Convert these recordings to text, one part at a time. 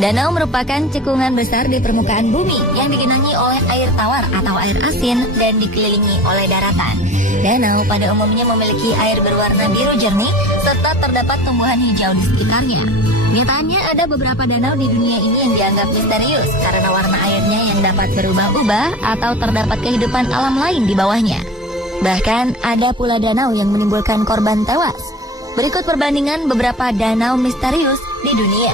Danau merupakan cekungan besar di permukaan bumi yang digenangi oleh air tawar atau air asin dan dikelilingi oleh daratan. Danau pada umumnya memiliki air berwarna biru jernih serta terdapat tumbuhan hijau di sekitarnya. Nyatanya ada beberapa danau di dunia ini yang dianggap misterius karena warna airnya yang dapat berubah-ubah atau terdapat kehidupan alam lain di bawahnya. Bahkan ada pula danau yang menimbulkan korban tewas. Berikut perbandingan beberapa danau misterius di dunia.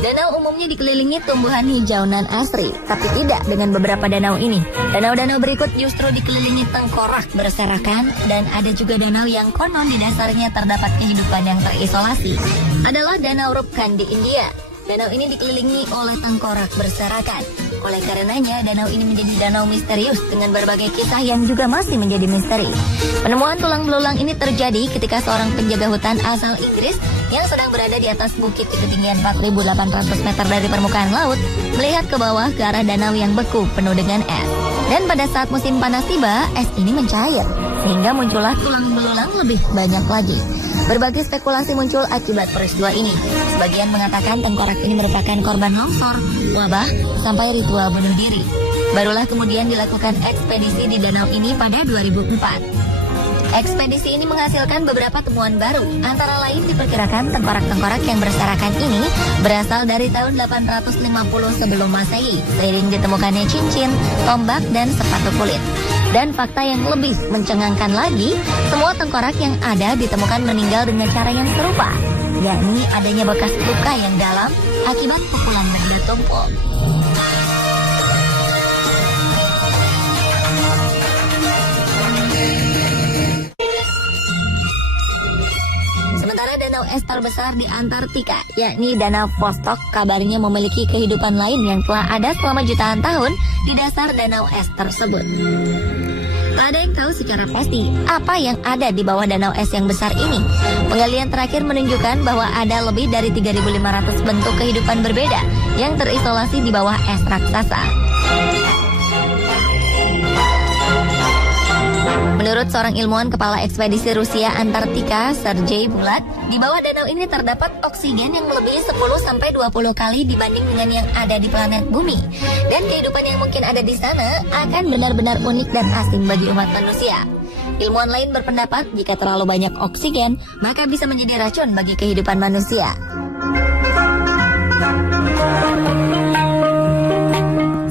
Danau umumnya dikelilingi tumbuhan hijau nan asri, tapi tidak dengan beberapa danau ini. Danau-danau berikut justru dikelilingi tengkorak berserakan, dan ada juga danau yang konon di dasarnya terdapat kehidupan yang terisolasi. Adalah Danau Rupkan di India. Danau ini dikelilingi oleh tengkorak berserakan. Oleh karenanya, danau ini menjadi danau misterius dengan berbagai kisah yang juga masih menjadi misteri. Penemuan tulang belulang ini terjadi ketika seorang penjaga hutan asal Inggris yang sedang berada di atas bukit di ketinggian 4.800 meter dari permukaan laut melihat ke bawah ke arah danau yang beku penuh dengan es. Dan pada saat musim panas tiba, es ini mencair sehingga muncullah tulang belulang lebih banyak lagi. Berbagai spekulasi muncul akibat peristiwa ini. Sebagian mengatakan tengkorak ini merupakan korban longsor, wabah, sampai ritual bunuh diri. Barulah kemudian dilakukan ekspedisi di danau ini pada 2004. Ekspedisi ini menghasilkan beberapa temuan baru. Antara lain diperkirakan tengkorak-tengkorak yang berserakan ini berasal dari tahun 850 sebelum Masehi, seiring ditemukannya cincin, tombak, dan sepatu kulit. Dan fakta yang lebih mencengangkan lagi, semua tengkorak yang ada ditemukan meninggal dengan cara yang serupa, yakni adanya bekas luka yang dalam akibat pukulan benda tumpul. Sementara danau es terbesar di Antartika, yakni Danau Vostok, kabarnya memiliki kehidupan lain yang telah ada selama jutaan tahun di dasar danau es tersebut. Tak ada yang tahu secara pasti apa yang ada di bawah danau es yang besar ini. Penggalian terakhir menunjukkan bahwa ada lebih dari 3.500 bentuk kehidupan berbeda yang terisolasi di bawah es raksasa. Menurut seorang ilmuwan kepala ekspedisi Rusia Antartika, Sergei Bulat, di bawah danau ini terdapat oksigen yang melebihi 10-20 kali dibanding dengan yang ada di planet bumi. Dan kehidupan yang mungkin ada di sana akan benar-benar unik dan asing bagi umat manusia. Ilmuwan lain berpendapat jika terlalu banyak oksigen, maka bisa menjadi racun bagi kehidupan manusia.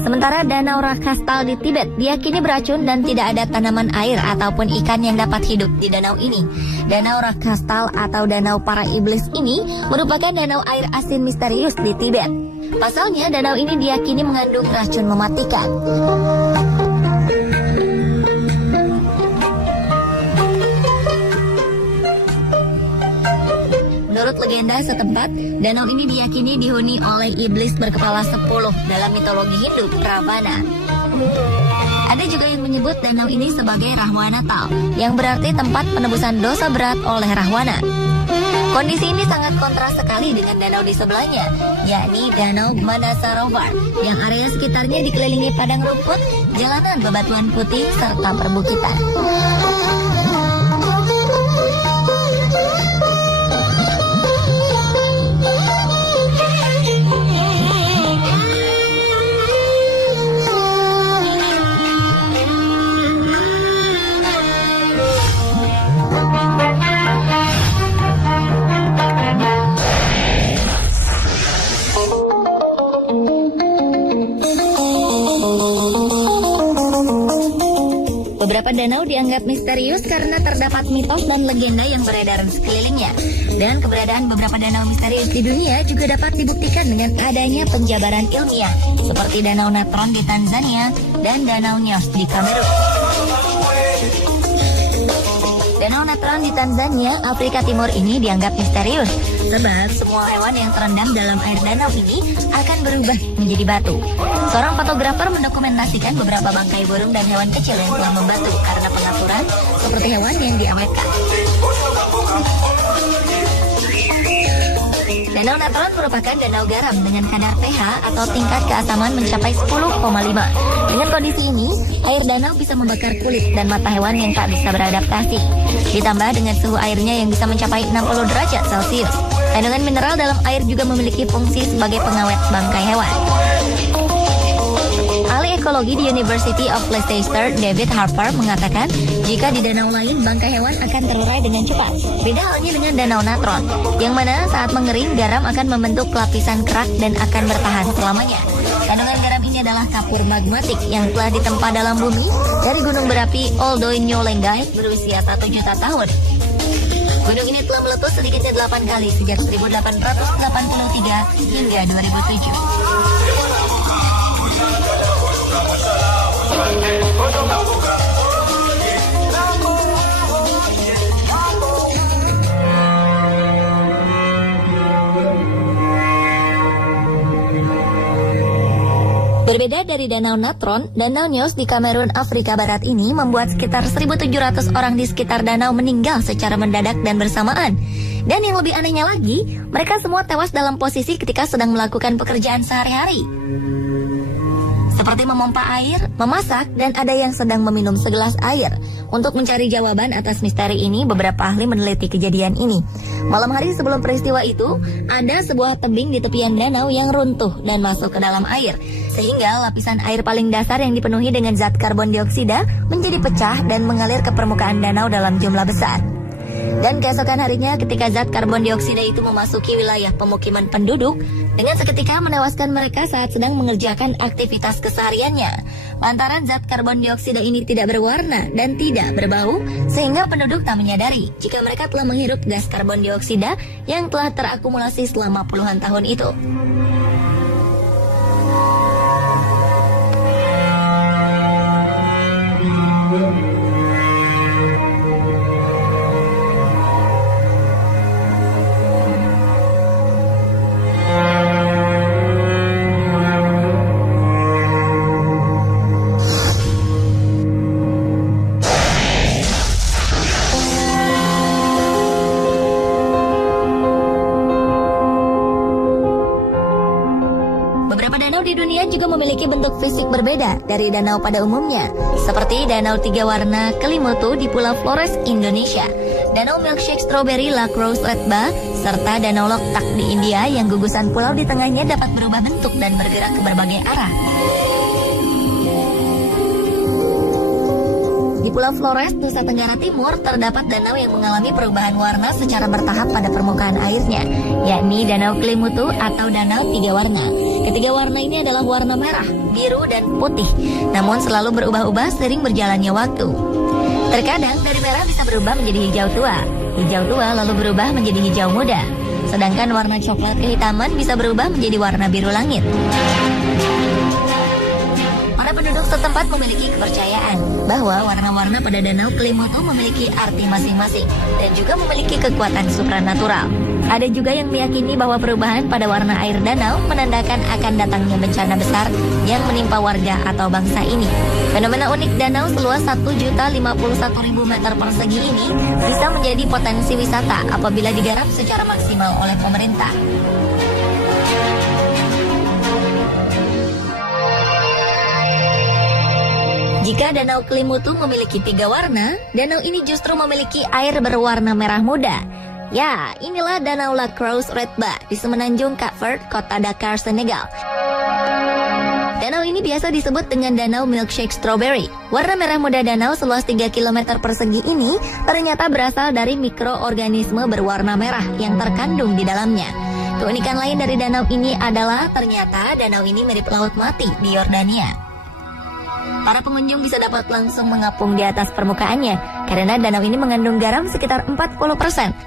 Sementara Danau Rakastal di Tibet diyakini beracun dan tidak ada tanaman air ataupun ikan yang dapat hidup di danau ini. Danau Rakastal atau Danau Para Iblis ini merupakan danau air asin misterius di Tibet. Pasalnya, danau ini diyakini mengandung racun mematikan. Menurut legenda setempat, danau ini diyakini dihuni oleh iblis berkepala 10 dalam mitologi Hindu, Ravana. Ada juga yang menyebut danau ini sebagai Rahwana Tal, yang berarti tempat penebusan dosa berat oleh Rahwana. Kondisi ini sangat kontras sekali dengan danau di sebelahnya, yakni Danau Manasarovar, yang area sekitarnya dikelilingi padang rumput, jalanan bebatuan putih, serta perbukitan. Beberapa danau dianggap misterius karena terdapat mitos dan legenda yang beredar di sekelilingnya. Dan keberadaan beberapa danau misterius di dunia juga dapat dibuktikan dengan adanya penjabaran ilmiah, seperti Danau Natron di Tanzania dan Danau Nyos di Kamerun. Danau Natron di Tanzania, Afrika Timur ini dianggap misterius, sebab semua hewan yang terendam dalam air danau ini akan berubah menjadi batu. Seorang fotografer mendokumentasikan beberapa bangkai burung dan hewan kecil yang telah membatu karena pengaturan seperti hewan yang diawetkan. Danau Natron merupakan danau garam dengan kadar pH atau tingkat keasaman mencapai 10,5. Dengan kondisi ini, air danau bisa membakar kulit dan mata hewan yang tak bisa beradaptasi. Ditambah dengan suhu airnya yang bisa mencapai 60 derajat Celcius. Kandungan mineral dalam air juga memiliki fungsi sebagai pengawet bangkai hewan. Ahli ekologi di University of Leicester, David Harper, mengatakan jika di danau lain bangkai hewan akan terurai dengan cepat. Beda halnya dengan danau Natron, yang mana saat mengering garam akan membentuk lapisan kerak dan akan bertahan selamanya. Kandungan garam ini adalah kapur magmatik yang telah ditempa dalam bumi dari gunung berapi Oldoy Nyolengai berusia 1 juta tahun. Gunung ini telah meletus sedikitnya 8 kali sejak 1883 hingga 2007. Berbeda dari Danau Natron, Danau Nyos di Kamerun, Afrika Barat ini membuat sekitar 1.700 orang di sekitar danau meninggal secara mendadak dan bersamaan. Dan yang lebih anehnya lagi, mereka semua tewas dalam posisi ketika sedang melakukan pekerjaan sehari-hari. Seperti memompa air, memasak, dan ada yang sedang meminum segelas air. Untuk mencari jawaban atas misteri ini, beberapa ahli meneliti kejadian ini. Malam hari sebelum peristiwa itu, ada sebuah tebing di tepian danau yang runtuh dan masuk ke dalam air. Sehingga lapisan air paling dasar yang dipenuhi dengan zat karbon dioksida menjadi pecah dan mengalir ke permukaan danau dalam jumlah besar. Dan keesokan harinya ketika zat karbon dioksida itu memasuki wilayah pemukiman penduduk, dengan seketika menewaskan mereka saat sedang mengerjakan aktivitas kesehariannya. Lantaran zat karbon dioksida ini tidak berwarna dan tidak berbau, sehingga penduduk tak menyadari jika mereka telah menghirup gas karbon dioksida yang telah terakumulasi selama puluhan tahun itu. Danau di dunia juga memiliki bentuk fisik berbeda dari danau pada umumnya, seperti Danau Tiga Warna Kelimutu di Pulau Flores, Indonesia, Danau Milkshake Strawberry La Crosse Redba, serta Danau Loktak di India yang gugusan pulau di tengahnya dapat berubah bentuk dan bergerak ke berbagai arah. Di Pulau Flores, Nusa Tenggara Timur, terdapat danau yang mengalami perubahan warna secara bertahap pada permukaan airnya, yakni Danau Kelimutu atau Danau Tiga Warna. Ketiga warna ini adalah warna merah, biru, dan putih, namun selalu berubah-ubah seiring berjalannya waktu. Terkadang dari merah bisa berubah menjadi hijau tua lalu berubah menjadi hijau muda, sedangkan warna coklat kehitaman bisa berubah menjadi warna biru langit. Para penduduk setempat memiliki kepercayaan bahwa warna-warna pada Danau Kelimutu memiliki arti masing-masing dan juga memiliki kekuatan supranatural. Ada juga yang meyakini bahwa perubahan pada warna air danau menandakan akan datangnya bencana besar yang menimpa warga atau bangsa ini. Fenomena unik danau seluas 1.051.000 meter persegi ini bisa menjadi potensi wisata apabila digarap secara maksimal oleh pemerintah. Jika Danau Kelimutu memiliki 3 warna, danau ini justru memiliki air berwarna merah muda. Ya, inilah Danau La Crosse Redba di semenanjung Cap Verde, kota Dakar, Senegal. Danau ini biasa disebut dengan Danau Milkshake Strawberry. Warna merah muda danau seluas 3 km persegi ini ternyata berasal dari mikroorganisme berwarna merah yang terkandung di dalamnya. Keunikan lain dari danau ini adalah ternyata danau ini mirip Laut Mati di Yordania. Para pengunjung bisa dapat langsung mengapung di atas permukaannya karena danau ini mengandung garam sekitar 40%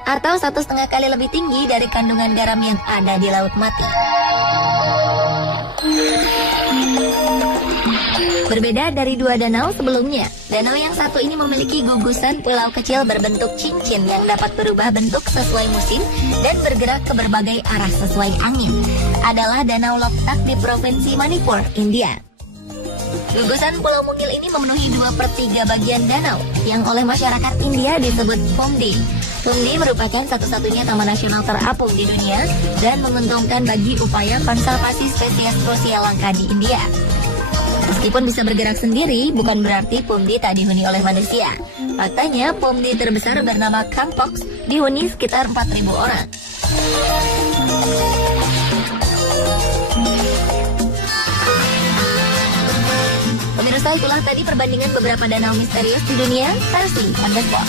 atau 1,5 kali lebih tinggi dari kandungan garam yang ada di Laut Mati. Berbeda dari 2 danau sebelumnya, danau yang satu ini memiliki gugusan pulau kecil berbentuk cincin yang dapat berubah bentuk sesuai musim dan bergerak ke berbagai arah sesuai angin. Adalah Danau Loktak di Provinsi Manipur, India. Gugusan Pulau Mungil ini memenuhi 2/3 bagian danau yang oleh masyarakat India disebut Pomdi. Pomdi merupakan satu-satunya taman nasional terapung di dunia dan menguntungkan bagi upaya konservasi spesies rusia langka di India. Meskipun bisa bergerak sendiri, bukan berarti Pomdi tak dihuni oleh manusia. Faktanya, Pomdi terbesar bernama Kampox dihuni sekitar 4.000 orang. Pemirsa, itulah tadi perbandingan beberapa danau misterius di dunia versi On The Spot.